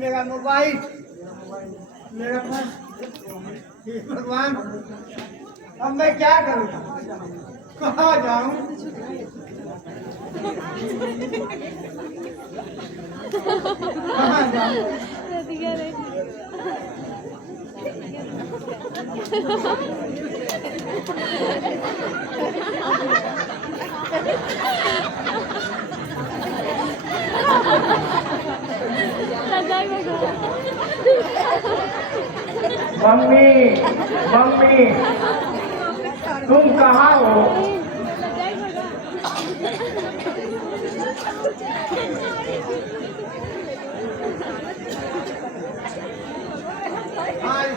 मेरा मोबाइल मेरा फोन, भगवान अब मैं क्या करूँ, कहाँ जाऊँ? कहाँ जाऊँ? मम्मी मम्मी तुम कहाँ हो? हाय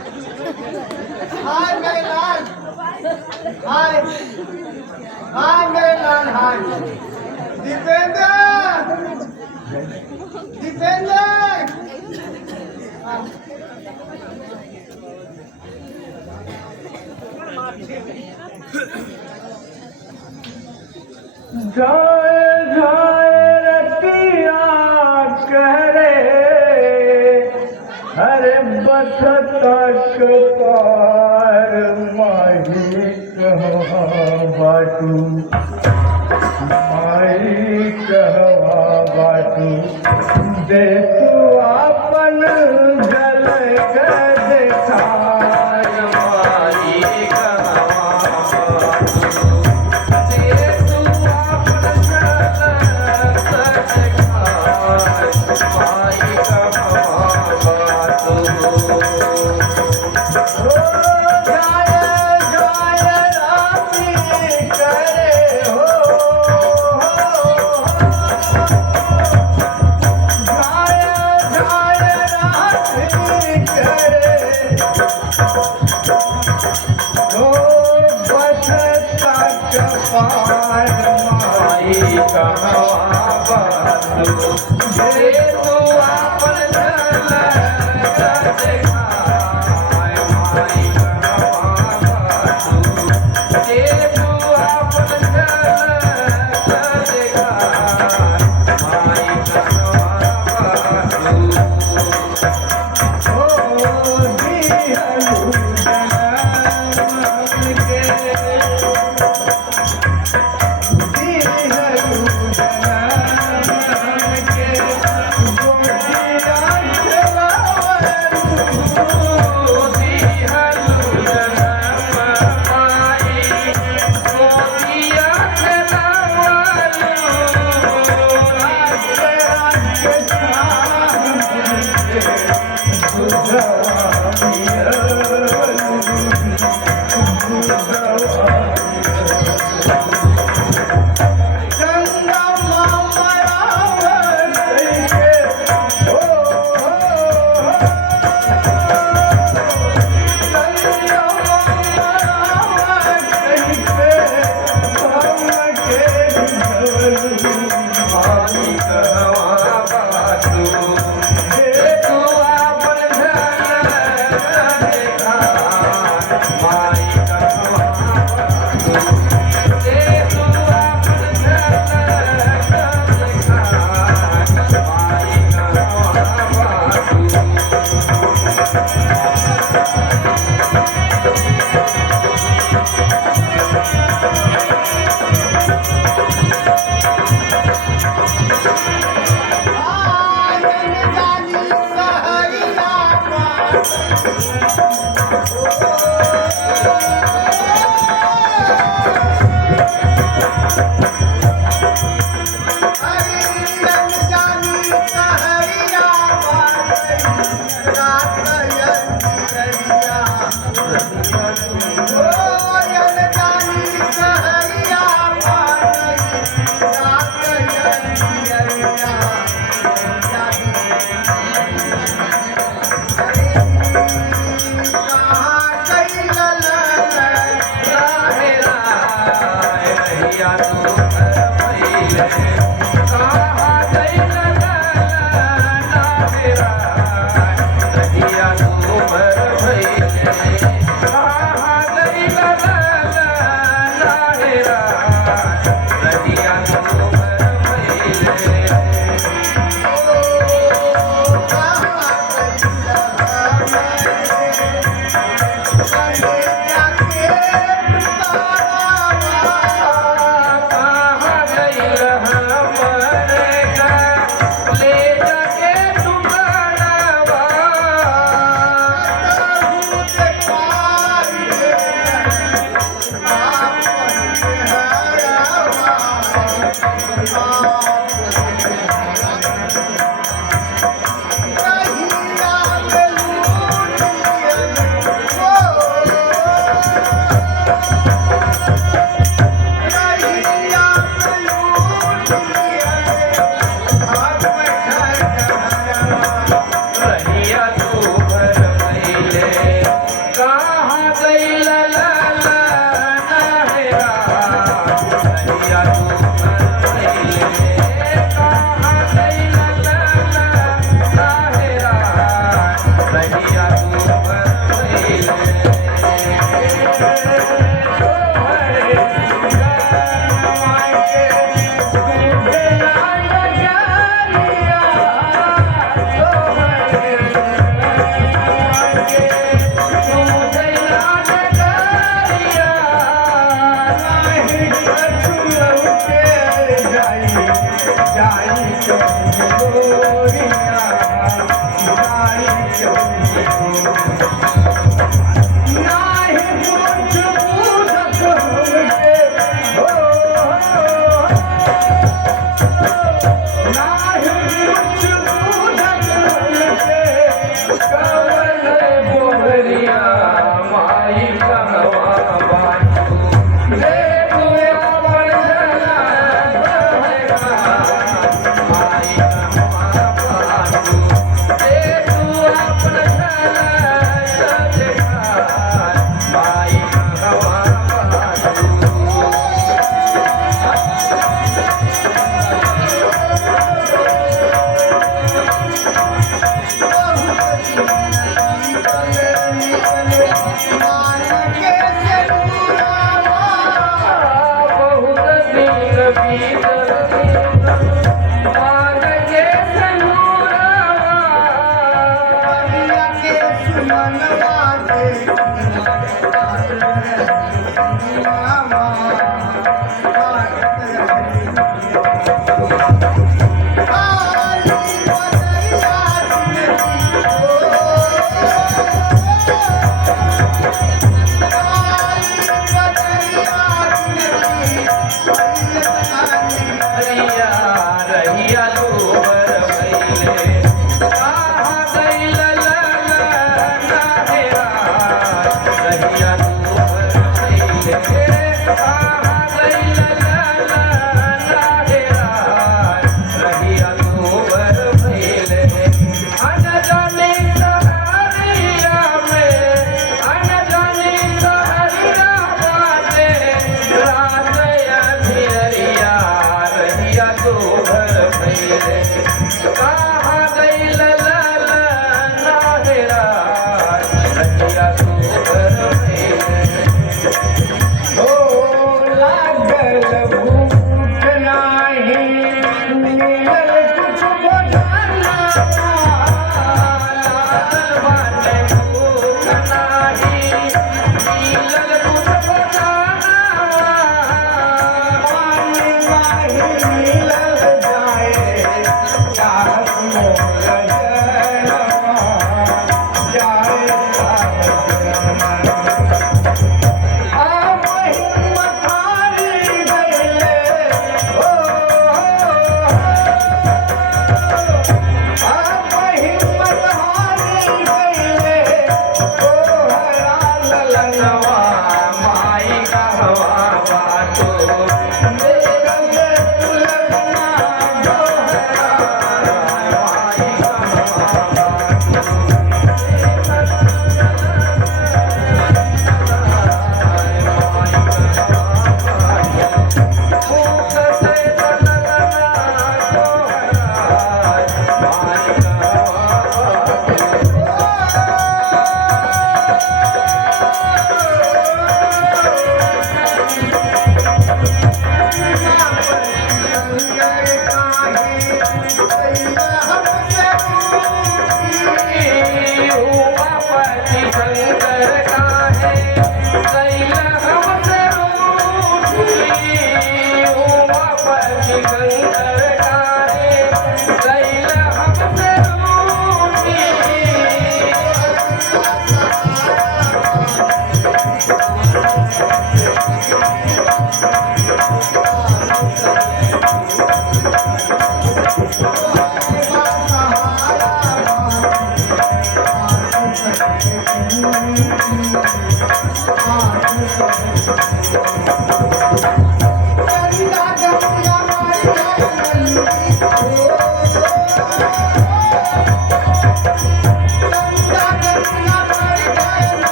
हाय मेरे लाल, हाय हाय मेरे लाल, हाय दीपेंद्र दीपेंद्र। जाए जाए रतिया कह रे, हरे बस तक पार माही कहवा बाटू, माही कहवा बाटू, दे तू अपन जल कर देखा रहिया तू भर भइले कहाँ गइल लाला नहरा रहिया तू भर भइले कहाँ गइल लाला नहरा रहिया तू भर भइले Oh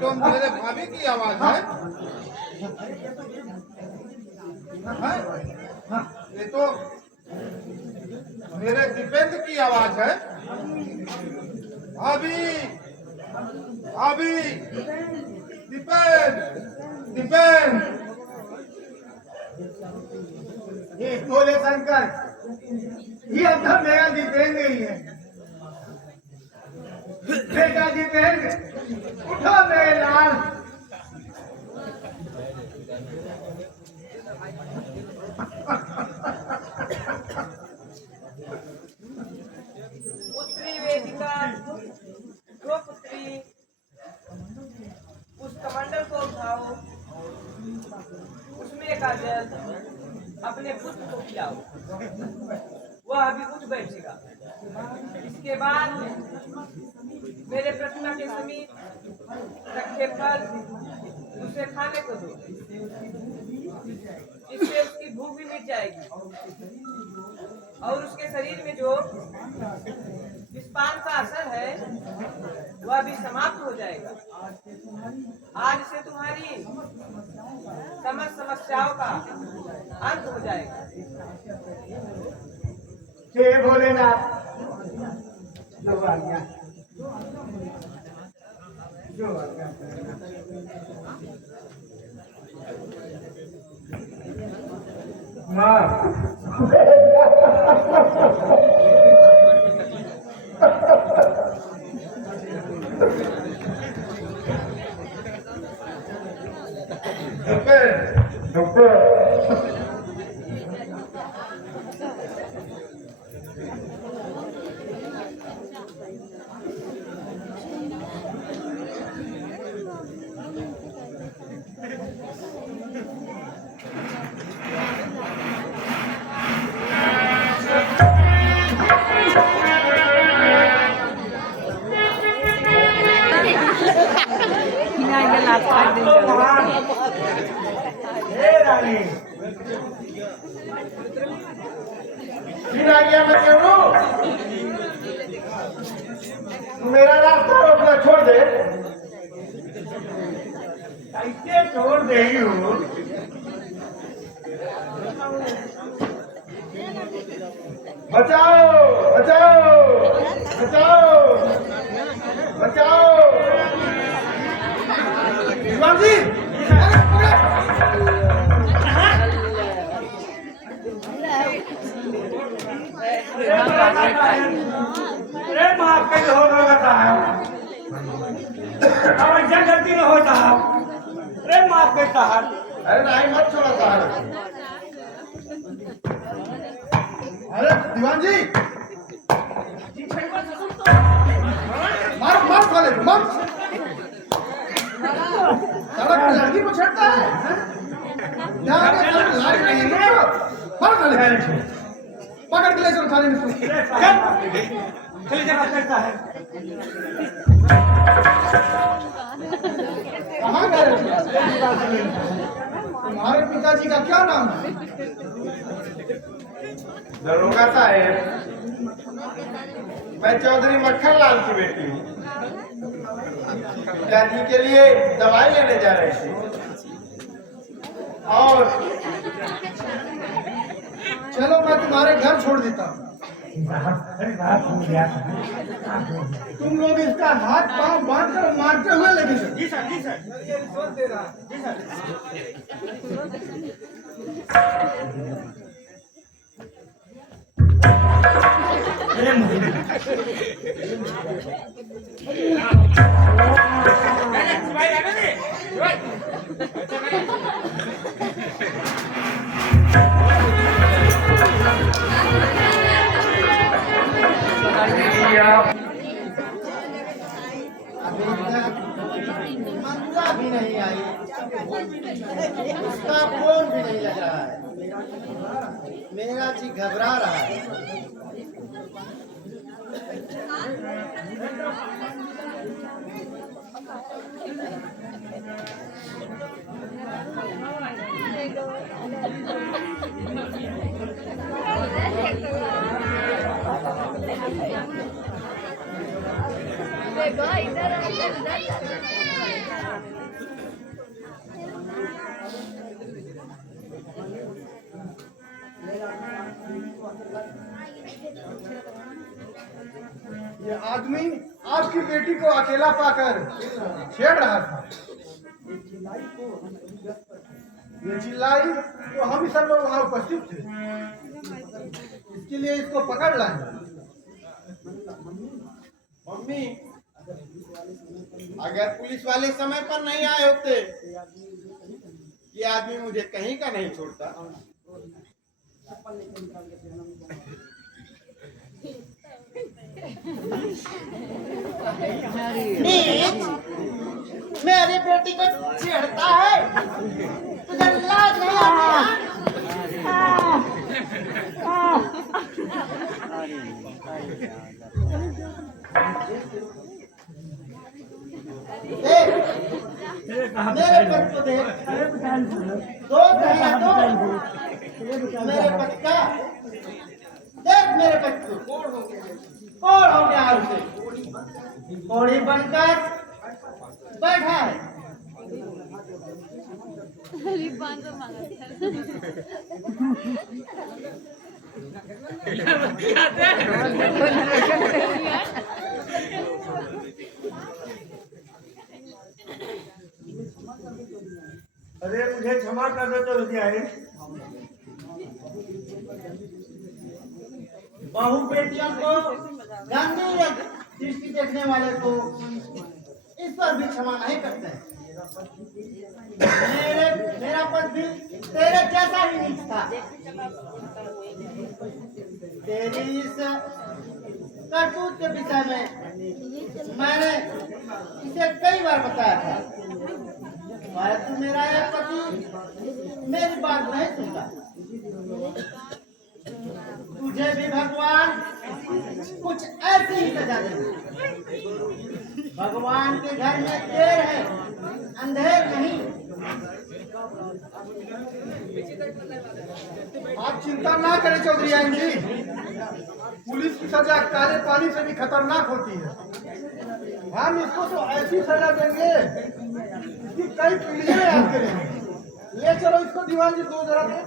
तो मेरे भाभी की आवाज है। ये तो मेरे दीपेंद्र की आवाज है। भाभी भाभी दीपेंद्र दीपेंद्र। ये बोले शंकर, ये अपना मेरा दीपेंद्र ही है। बेटा दीपेंद्र, उठो मेरे लाल। पुत्री वेदिका, दो पुत्री, उस कमंडल को उठाओ, उसमें का जल अपने पुत्र को खिलाओ, वह अभी उठ बैठेगा। इसके बाद मेरे प्रतिमा के समीप रखे फल उसे खाने को दो, इससे उसकी भूख भी मिट जाएगी और उसके शरीर में जो विषपान का असर है वह भी समाप्त हो जाएगा। आज से तुम्हारी समस्त समस्याओं का अंत हो जाएगा। जय भोलेनाथ। जो आज्ञा, जो आज्ञा। माँ मेरा रास्ता रोकना छोड़ दे। कैसे छोड़ दे बचाओ बचाओ बचाओ बचाओ। शिवाजी अरे माफ कैसे हो रहा है? अब ऐसा गलती न होता है। अरे माफ कैसा है? अरे नहीं मत छोड़ो साहब। अरे दीवान जी मार मार साले मार। सड़क पे लड़की को छेड़ता है। यहाँ पे लाइट नहीं है। मार साले पकड़ के ले चलो थाने में। चल जा करता है। कहाँ गए? तुम्हारे पिताजी का क्या नाम है? दरोगा साहब, मैं चौधरी मक्खन लाल की बेटी हूँ। पिताजी के लिए दवाई लेने जा रहे थे और चलो मैं तुम्हारे घर छोड़ देता हूँ। तुम लोग इसका हाथ पांव बांध कर मारते हुए लेके चलो। जी सर जी सर। ये रिश्वत दे रहा है। जी सर। तुम्हारा फोन भी नहीं लग रहा है। मेरा जी घबरा रहा है। ये आदमी आपकी बेटी को अकेला पाकर छेड़ रहा था। ये चिल्लाई तो हम सब लोग वहां उपस्थित थे। इसके लिए इसको पकड़ लाए। मम्मी, अगर पुलिस वाले समय पर नहीं आए होते, ये आदमी मुझे कहीं का नहीं छोड़ता। मेरी बेटी को छेड़ता है, तुझे लाज नहीं आती? मेरे पति को देख, दो मेरे पति का देख, मेरे पति को कौन हो गया उसे कोड़ी बनकर बैठा है। अरे मुझे क्षमा कर दो तो क्या है? बहू बेटियों को गंदी दृष्टि देखने वाले को ईश्वर भी क्षमा नहीं करते हैं। मेरा पद भी तेरे जैसा ही नीच था। तेरी इस करतूत के विषय में मैंने इसे कई बार बताया था, पर तू मेरा यह पति मेरी बात नहीं सुनता। तुझे भी भगवान कुछ ऐसी ही सजा देंगे। भगवान के घर में देर है, अंधेर नहीं। आप चिंता ना करें चौधरी आइन जी, पुलिस की सजा काले पानी से भी खतरनाक होती है। हम इसको तो ऐसी सजा देंगे कि कई पीढ़ियां याद करेंगे। ले चलो इसको दीवान जी, दो जरा दो।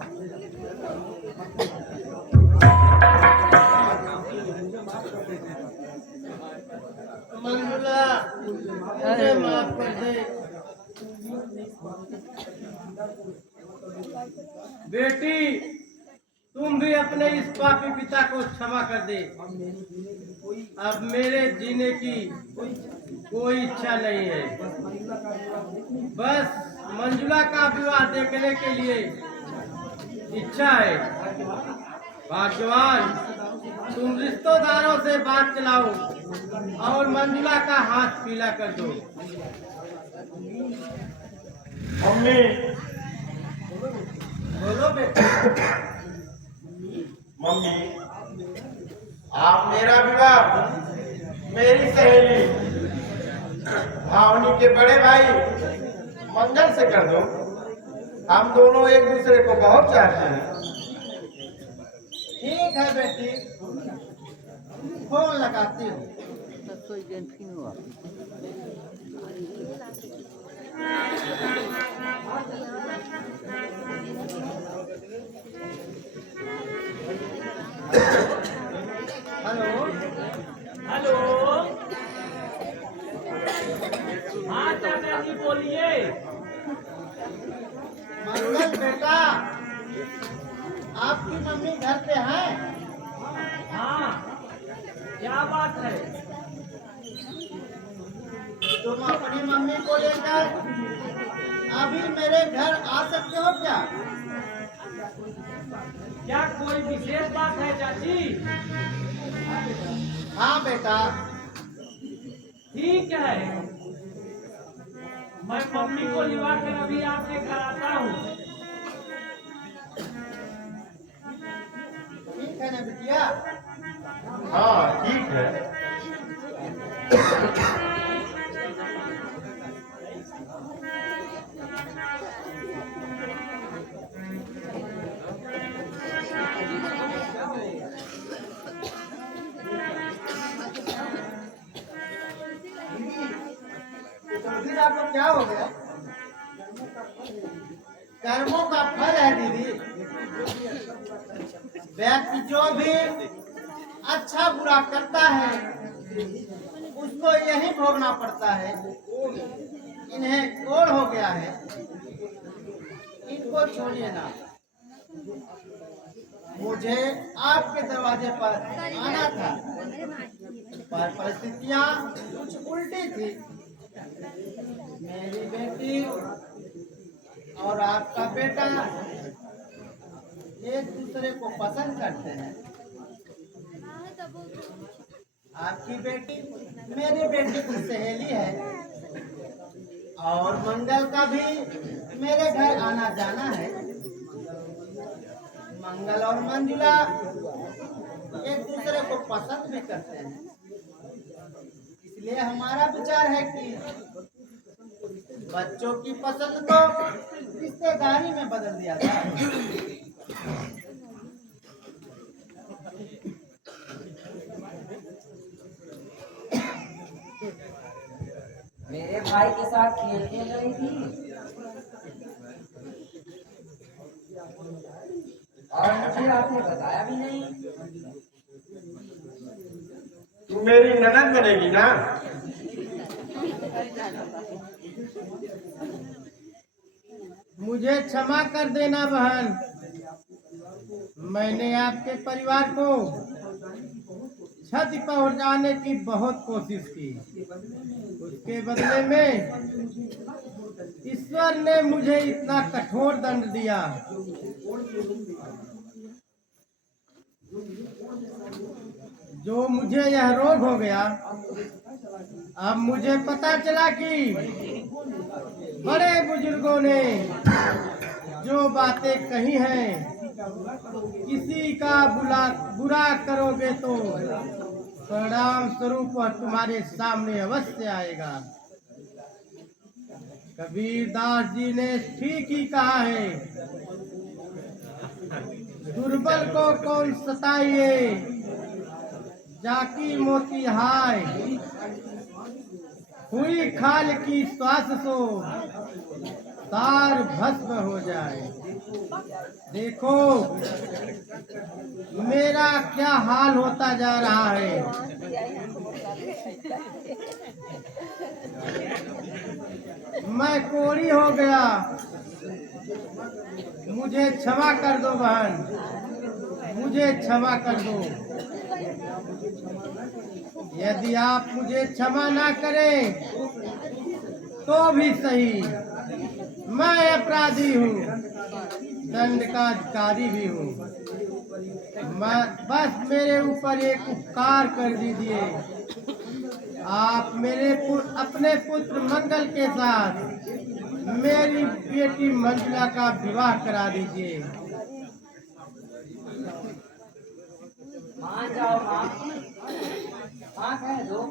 मंजुला, मुझे माफ कर दे। बेटी, तुम भी अपने इस पापी पिता को क्षमा कर दे। अब मेरे जीने की कोई इच्छा नहीं है। बस मंजुला का विवाह देखने के लिए इच्छा है। भाग्यवान, तुम रिश्तेदारों से बात चलाओ और मंजुला का हाथ पीला कर दो। मम्मी, बोलो बेटा। मम्मी, आप मेरा विवाह मेरी सहेली भावनी के बड़े भाई मंगल से कर दो। हम दोनों एक दूसरे को बहुत चाहते हैं। ठीक है बेटी, फोन लगाती हूँ। हेलो हेलो, हाँ चाचा जी बोलिए। मंगल बेटा, आपकी मम्मी घर पे है? हाँ, क्या बात है? तुम अपनी मम्मी को लेकर अभी मेरे घर आ सकते हो क्या? क्या कोई विशेष बात है चाची? हाँ बेटा। ठीक है, मैं मम्मी को लिवा कर अभी आपके घर आता हूँ। क्या? हाँ ठीक है। फिर आपको क्या हो गया? कर्मों का फल है दीदी। व्यक्ति जो भी अच्छा बुरा करता है उसको यही भोगना पड़ता है। इन्हें कोड़ हो गया है, इनको छोड़िए ना। मुझे आपके दरवाजे पर आना था, पर परिस्थितियां कुछ उल्टी थी। मेरी बेटी और आपका बेटा एक दूसरे को पसंद करते हैं। आपकी बेटी मेरी बेटी की सहेली है और मंगल का भी मेरे घर आना जाना है। मंगल और मंजुला एक दूसरे को पसंद भी करते हैं, इसलिए हमारा विचार है कि बच्चों की पसंद को रिश्तेदारी में बदल दिया जाए। मेरे भाई के साथ खेल खेल रही थी और मुझे आपने बताया भी नहीं। तू मेरी ननद बनेगी ना? मुझे क्षमा कर देना बहन, मैंने आपके परिवार को क्षति पहुंचाने की बहुत कोशिश की। उसके बदले में ईश्वर ने मुझे इतना कठोर दंड दिया। जो मुझे यह रोग हो गया, अब मुझे पता चला कि बड़े बुजुर्गों ने जो बातें कही हैं, किसी का बुरा करोगे तो परिणाम स्वरूप वह तुम्हारे सामने अवश्य आएगा। कबीर दास जी ने ठीक ही कहा है, दुर्बल को कौन सताइए, जाकी मोती हाय, हुई खाल की श्वास सो तार भस्म हो जाए। देखो मेरा क्या हाल होता जा रहा है। मैं कोड़ी हो गया, मुझे क्षमा कर दो बहन, मुझे क्षमा कर दो। यदि आप मुझे क्षमा ना करें तो भी सही, मैं अपराधी हूँ, दंड का अधिकारी भी हूँ। बस मेरे ऊपर एक उपकार कर दीजिए, आप अपने पुत्र मंगल के साथ मेरी बेटी मंजुला का विवाह करा दीजिए। मान जाओ माँ, हाँ कह दो।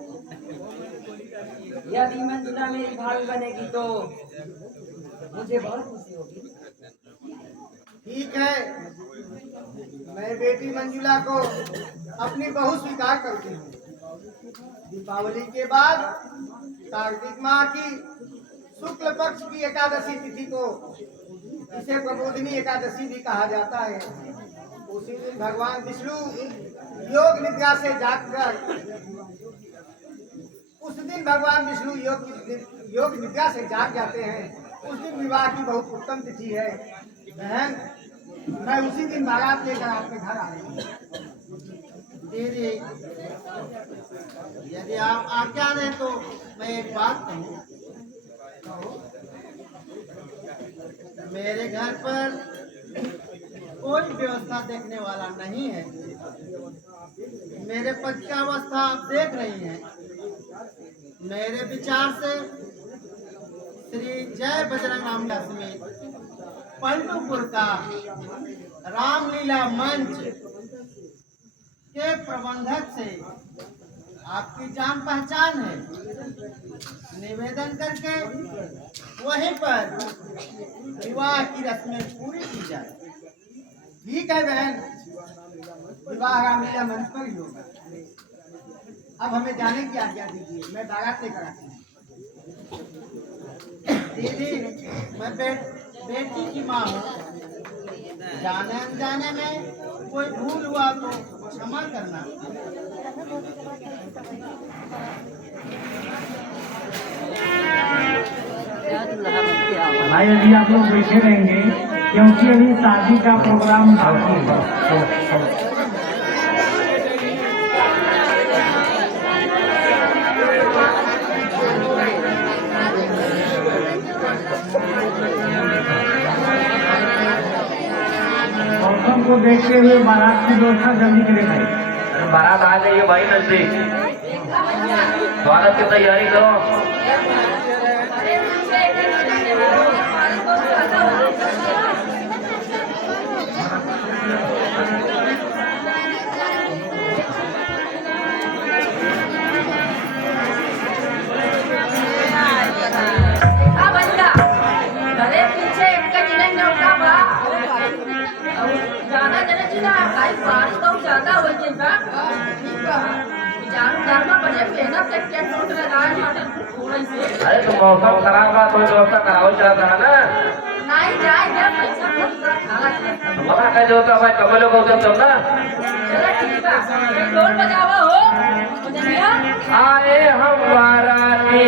यदि मंजुला मेरी भाभी बनेगी तो मुझे बहुत खुशी होगी। ठीक है, मैं बेटी मंजुला को अपनी बहू स्वीकार करती हूँ। दीपावली के बाद कार्तिक माह की शुक्ल पक्ष की एकादशी तिथि को, इसे प्रबोधिनी एकादशी भी कहा जाता है, उसी दिन भगवान विष्णु योग निद्रा से जागकर, उस दिन भगवान विष्णु योग निद्रा से जाग जाते हैं। उस दिन विवाह की बहुत उत्तम तिथि है। बहन, मैं उसी दिन बारात लेकर आपके घर आ रही हूँ। दीदी, यदि आप आज्ञा दें तो मैं एक बात कहूँ। मेरे घर पर कोई व्यवस्था देखने वाला नहीं है। मेरे पति की अवस्था आप देख रही हैं। मेरे विचार से श्री जय बजरंग आमला समेत पंडुपुर का रामलीला मंच उसके प्रबंधक से आपकी जान पहचान है, निवेदन करके वहीं पर विवाह की रस्में पूरी की जाए। ठीक है बहन, विवाह रामलीला मंच पर ही होगा। अब हमें जाने की आज्ञा दीजिए, मैं बारात लेकर आता हूँ। दीदी, मैं बेटी की माँ हूँ, जाने अनजाने में कोई भूल हुआ तो क्षमा करना। भाई अभी आप लोग बैठे रहेंगे क्योंकि अभी शादी का प्रोग्राम बाकी है। मौसम को देखते हुए बारात की व्यवस्था जल्दी करें भाई। बारात आ गई है भाई नजदीक, स्वागत की तैयारी करो। अरे तो मौसम खराब बा तो व्यवस्था करावल चाहता है ना। हमारा कह जो तो भाई कब लोग होते तब ना। आए हम बाराती,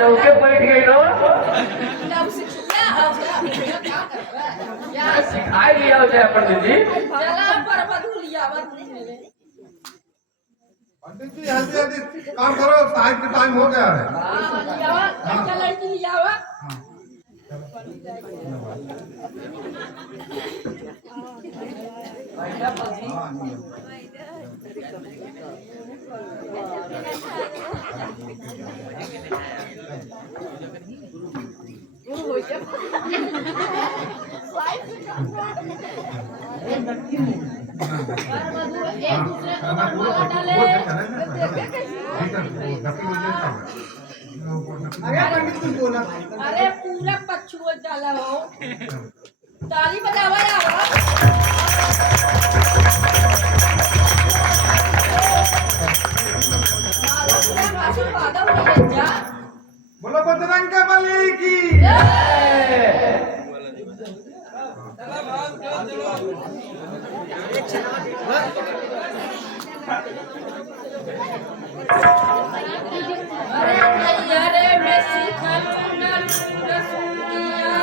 चौके बैठ गई लो, सिखाई लिया हो जाए पंडित जी। पंडित जी जल्दी जल्दी काम करो, साइड का टाइम हो गया है। अरे पंडित तुम बोला अरे पूरा पछुआ डाला हो ताली बजावा यार बोलो बजरंग बली की अरे भैया रे मैं सीखल न सुनिया